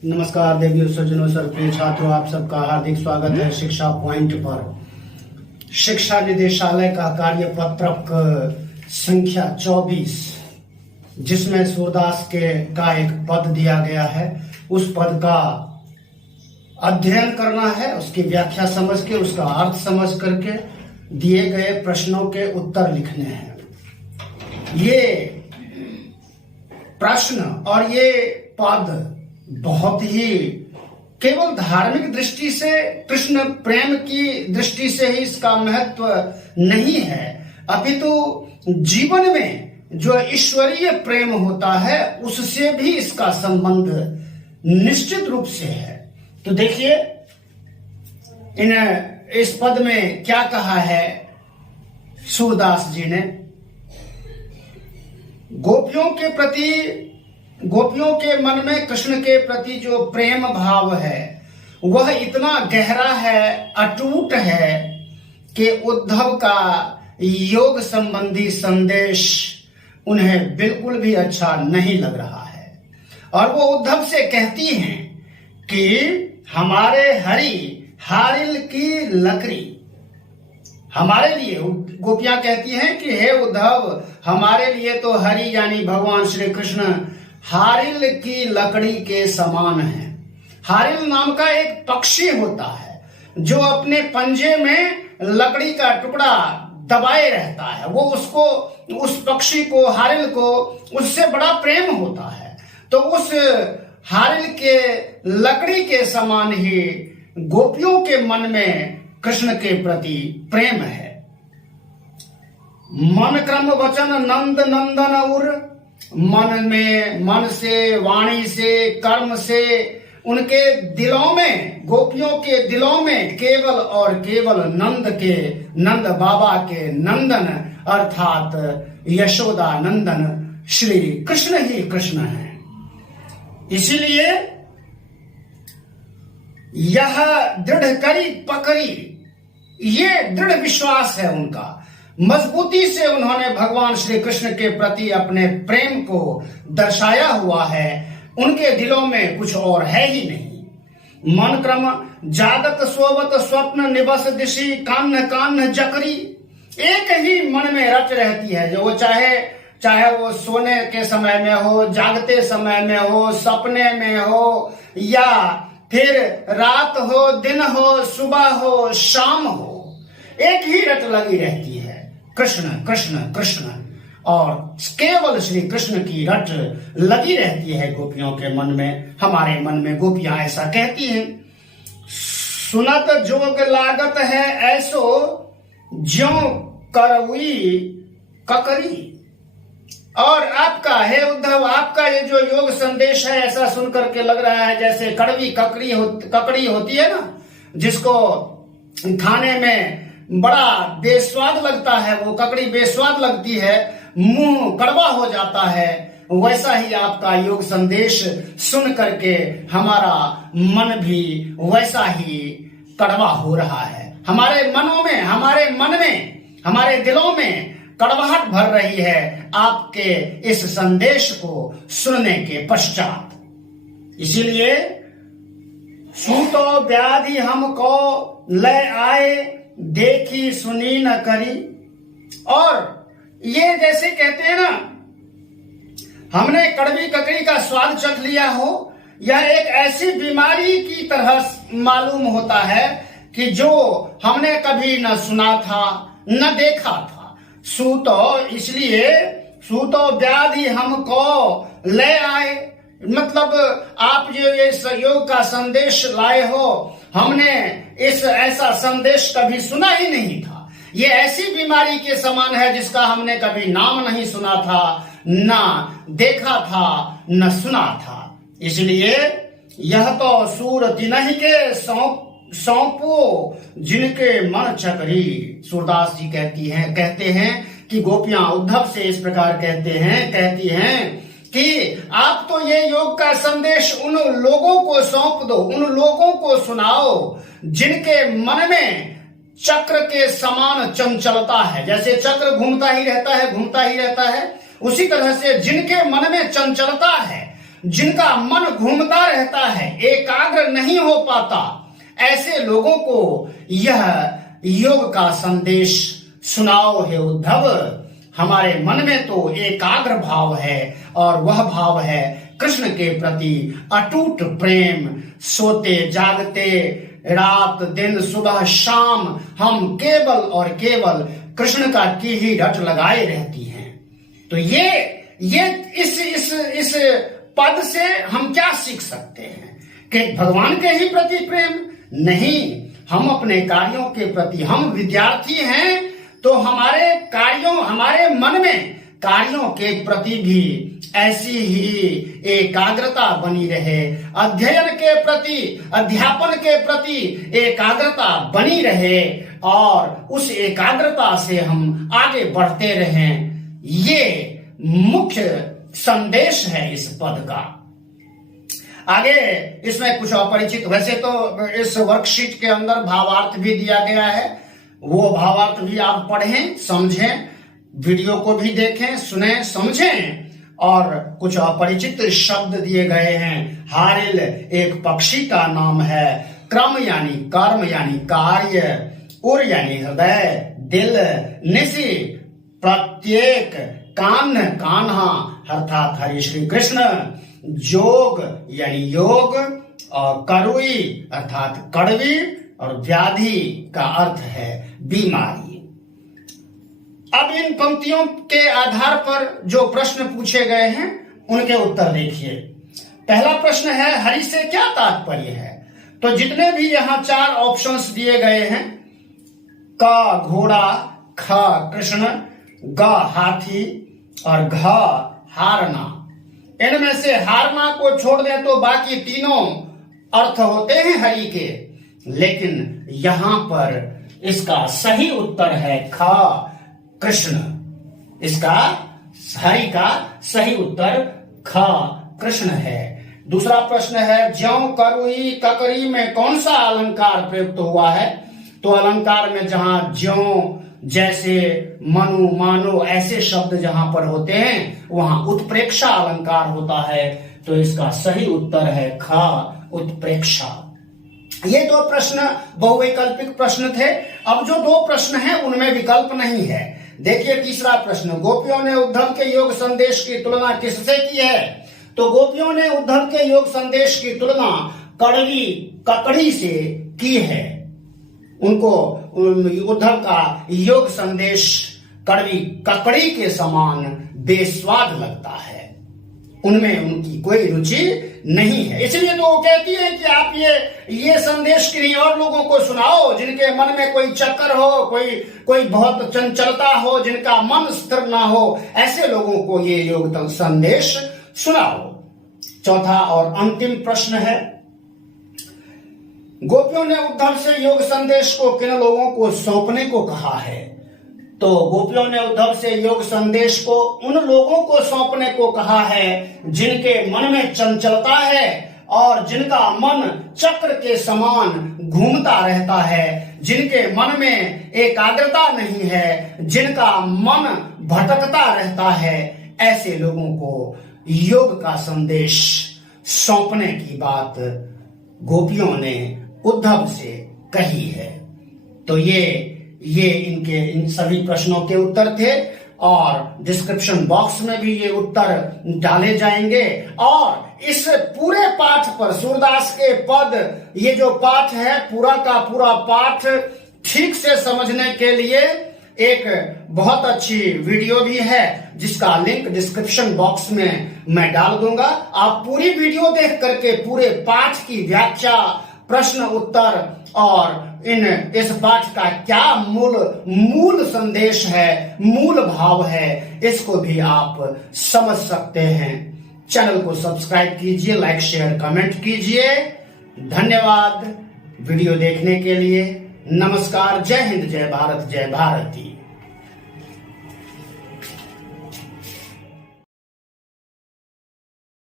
नमस्कार देवियों सज्जनों सर प्रिय छात्रों, आप सबका हार्दिक स्वागत है शिक्षा पॉइंट पर। शिक्षा निदेशालय का कार्यपत्रक संख्या 24, जिसमें सूरदास का एक पद दिया गया है, उस पद का अध्ययन करना है, उसकी व्याख्या समझ के, उसका अर्थ समझ करके दिए गए प्रश्नों के उत्तर लिखने हैं। ये प्रश्न और ये पद बहुत ही केवल धार्मिक दृष्टि से, कृष्ण प्रेम की दृष्टि से ही इसका महत्व नहीं है, अपितु जीवन में जो ईश्वरीय प्रेम होता है उससे भी इसका संबंध निश्चित रूप से है। तो देखिए इस पद में क्या कहा है सूरदास जी ने। गोपियों के मन में कृष्ण के प्रति जो प्रेम भाव है वह इतना गहरा है, अटूट है कि उद्धव का योग संबंधी संदेश उन्हें बिल्कुल भी अच्छा नहीं लग रहा है। और वो उद्धव से कहती हैं कि हमारे हरि हारिल की लकड़ी, हमारे लिए गोपियां कहती हैं कि हे उद्धव, हमारे लिए तो हरि यानी भगवान श्री कृष्ण हारिल की लकड़ी के समान है। हारिल नाम का एक पक्षी होता है जो अपने पंजे में लकड़ी का टुकड़ा दबाए रहता है। वो उसको, उस पक्षी को, हारिल को, उससे बड़ा प्रेम होता है। तो उस हारिल के लकड़ी के समान ही गोपियों के मन में कृष्ण के प्रति प्रेम है। मन क्रम वचन नंद नंदन उर, मन में, मन से, वाणी से, कर्म से, उनके दिलों में, गोपियों के दिलों में केवल और केवल नंद बाबा के नंदन अर्थात यशोदा नंदन श्री कृष्ण ही कृष्ण है। इसीलिए यह दृढ़ करी पकड़ी, ये दृढ़ विश्वास है उनका, मजबूती से उन्होंने भगवान श्री कृष्ण के प्रति अपने प्रेम को दर्शाया हुआ है। उनके दिलों में कुछ और है ही नहीं। मन क्रम जागत सोवत स्वप्न निवस दिशि कान्ह कान्ह जकरी, एक ही मन में रच रहती है, जो वो चाहे वो सोने के समय में हो, जागते समय में हो, सपने में हो, या फिर रात हो, दिन हो, सुबह हो, शाम हो, एक ही रट लगी रहती है, कृष्ण कृष्ण कृष्ण। और केवल श्री कृष्ण की रट लगी रहती है गोपियों के मन में, हमारे मन में। गोपियां ऐसा कहती हैं, सुनत जोग लागत है ऐसो ज्यों करवी ककरी। और आपका, हे उद्धव, आपका ये जो योग संदेश है, ऐसा सुनकर के लग रहा है जैसे कड़वी ककड़ी होती है ना, जिसको खाने में बड़ा बेस्वाद लगता है, वो ककड़ी बेस्वाद लगती है, मुंह कड़वा हो जाता है। वैसा ही आपका योग संदेश सुन करके हमारा मन भी वैसा ही कड़वा हो रहा है। हमारे मनों में, हमारे मन में, हमारे दिलों में कड़वाहट भर रही है आपके इस संदेश को सुनने के पश्चात। इसीलिए सूतो व्याधि हमको ले आए, देखी सुनी न करी। और ये जैसे कहते हैं ना, हमने कड़वी ककड़ी का स्वाद चख लिया हो, यह एक ऐसी बीमारी की तरह मालूम होता है कि जो हमने कभी न सुना था न देखा था। सूतो, इसलिए सूतो व्याधि हमको ले आए, मतलब आप जो ये योग का संदेश लाए हो, हमने ऐसा संदेश कभी सुना ही नहीं था। ये ऐसी बीमारी के समान है जिसका हमने कभी नाम नहीं सुना था, ना देखा था, न सुना था। इसलिए यह तो सूर तिनहि के सौंपो जिनके मन चकरी। सूरदास जी कहते हैं कि गोपियां उद्धव से इस प्रकार कहती हैं कि आप तो ये योग का संदेश उन लोगों को सौंप दो, उन लोगों को सुनाओ जिनके मन में चक्र के समान चंचलता है। जैसे चक्र घूमता ही रहता है, उसी तरह से जिनके मन में चंचलता है, जिनका मन घूमता रहता है, एकाग्र नहीं हो पाता, ऐसे लोगों को यह योग का संदेश सुनाओ हे उद्धव। हमारे मन में तो एकाग्र भाव है और वह भाव है कृष्ण के प्रति अटूट प्रेम। सोते जागते रात दिन सुबह शाम हम केवल और केवल कृष्ण का की ही रट लगाए रहती हैं। तो ये इस पद से हम क्या सीख सकते हैं कि भगवान के ही प्रति प्रेम नहीं, हम अपने कार्यों के प्रति, हम विद्यार्थी हैं तो हमारे कार्यों, हमारे मन में कार्यों के प्रति भी ऐसी ही एकाग्रता बनी रहे, अध्ययन के प्रति, अध्यापन के प्रति एकाग्रता बनी रहे और उस एकाग्रता से हम आगे बढ़ते रहें। ये मुख्य संदेश है इस पद का। आगे इसमें कुछ अपरिचित, वैसे तो इस वर्कशीट के अंदर भावार्थ भी दिया गया है, वो भावार्थ भी आप पढ़ें, समझें, वीडियो को भी देखें, सुने, समझें। और कुछ अपरिचित शब्द दिए गए हैं। हारिल एक पक्षी का नाम है, क्रम यानी कर्म यानी कार्य, उर यानी हृदय, दिल, निशि प्रत्येक, कान कान्हा अर्थात हरि श्री कृष्ण, जोग यानी योग, और करुई अर्थात कड़वी, और व्याधि का अर्थ है बीमारी। अब इन पंक्तियों के आधार पर जो प्रश्न पूछे गए हैं उनके उत्तर देखिए। पहला प्रश्न है, हरि से क्या तात्पर्य है? तो जितने भी यहाँ 4 ऑप्शंस दिए गए हैं, क घोड़ा, ख कृष्ण, ग हाथी और घ हारना, इनमें से हारना को छोड़ दें तो बाकी तीनों अर्थ होते हैं हरि के, लेकिन यहां पर इसका सही उत्तर है ख कृष्ण। इसका हरि का सही उत्तर ख कृष्ण है। दूसरा प्रश्न है, ज्यों करुई ककरी में कौन सा अलंकार प्रयुक्त हुआ है? तो अलंकार में जहां ज्यों, जैसे, मनु, मानो ऐसे शब्द जहां पर होते हैं वहां उत्प्रेक्षा अलंकार होता है। तो इसका सही उत्तर है ख उत्प्रेक्षा। ये 2 प्रश्न बहुवैकल्पिक प्रश्न थे। अब जो 2 प्रश्न हैं उनमें विकल्प नहीं है। देखिए तीसरा प्रश्न, गोपियों ने उद्धव के योग संदेश की तुलना किससे की है? तो गोपियों ने उद्धव के योग संदेश की तुलना कड़वी ककड़ी से की है। उनको उद्धव का योग संदेश कड़वी ककड़ी के समान बेस्वाद लगता है, उनमें उनकी कोई रुचि नहीं है। इसलिए तो वो कहती है कि आप ये संदेश किन्हीं और लोगों को सुनाओ जिनके मन में कोई चक्कर हो, कोई बहुत चंचलता हो, जिनका मन स्थिर ना हो, ऐसे लोगों को ये योग संदेश सुनाओ। चौथा और अंतिम प्रश्न है, गोपियों ने उद्धव से योग संदेश को किन लोगों को सौंपने को कहा है? तो गोपियों ने उद्धव से योग संदेश को उन लोगों को सौंपने को कहा है जिनके मन में चंचलता है और जिनका मन चक्र के समान घूमता रहता है, जिनके मन में एकाग्रता नहीं है, जिनका मन भटकता रहता है, ऐसे लोगों को योग का संदेश सौंपने की बात गोपियों ने उद्धव से कही है। तो ये इनके इन सभी प्रश्नों के उत्तर थे और डिस्क्रिप्शन बॉक्स में भी ये उत्तर डाले जाएंगे। और इस पूरे पाठ पर, सूरदास के पद, ये जो पाठ है पूरा का पूरा पाठ ठीक से समझने के लिए एक बहुत अच्छी वीडियो भी है जिसका लिंक डिस्क्रिप्शन बॉक्स में मैं डाल दूंगा। आप पूरी वीडियो देख करके पूरे पाठ की व्याख्या, प्रश्न उत्तर और इस पाठ का क्या मूल संदेश है, मूल भाव है, इसको भी आप समझ सकते हैं। चैनल को सब्सक्राइब कीजिए, लाइक शेयर कमेंट कीजिए। धन्यवाद वीडियो देखने के लिए। नमस्कार, जय हिंद, जय भारत, जय भारती।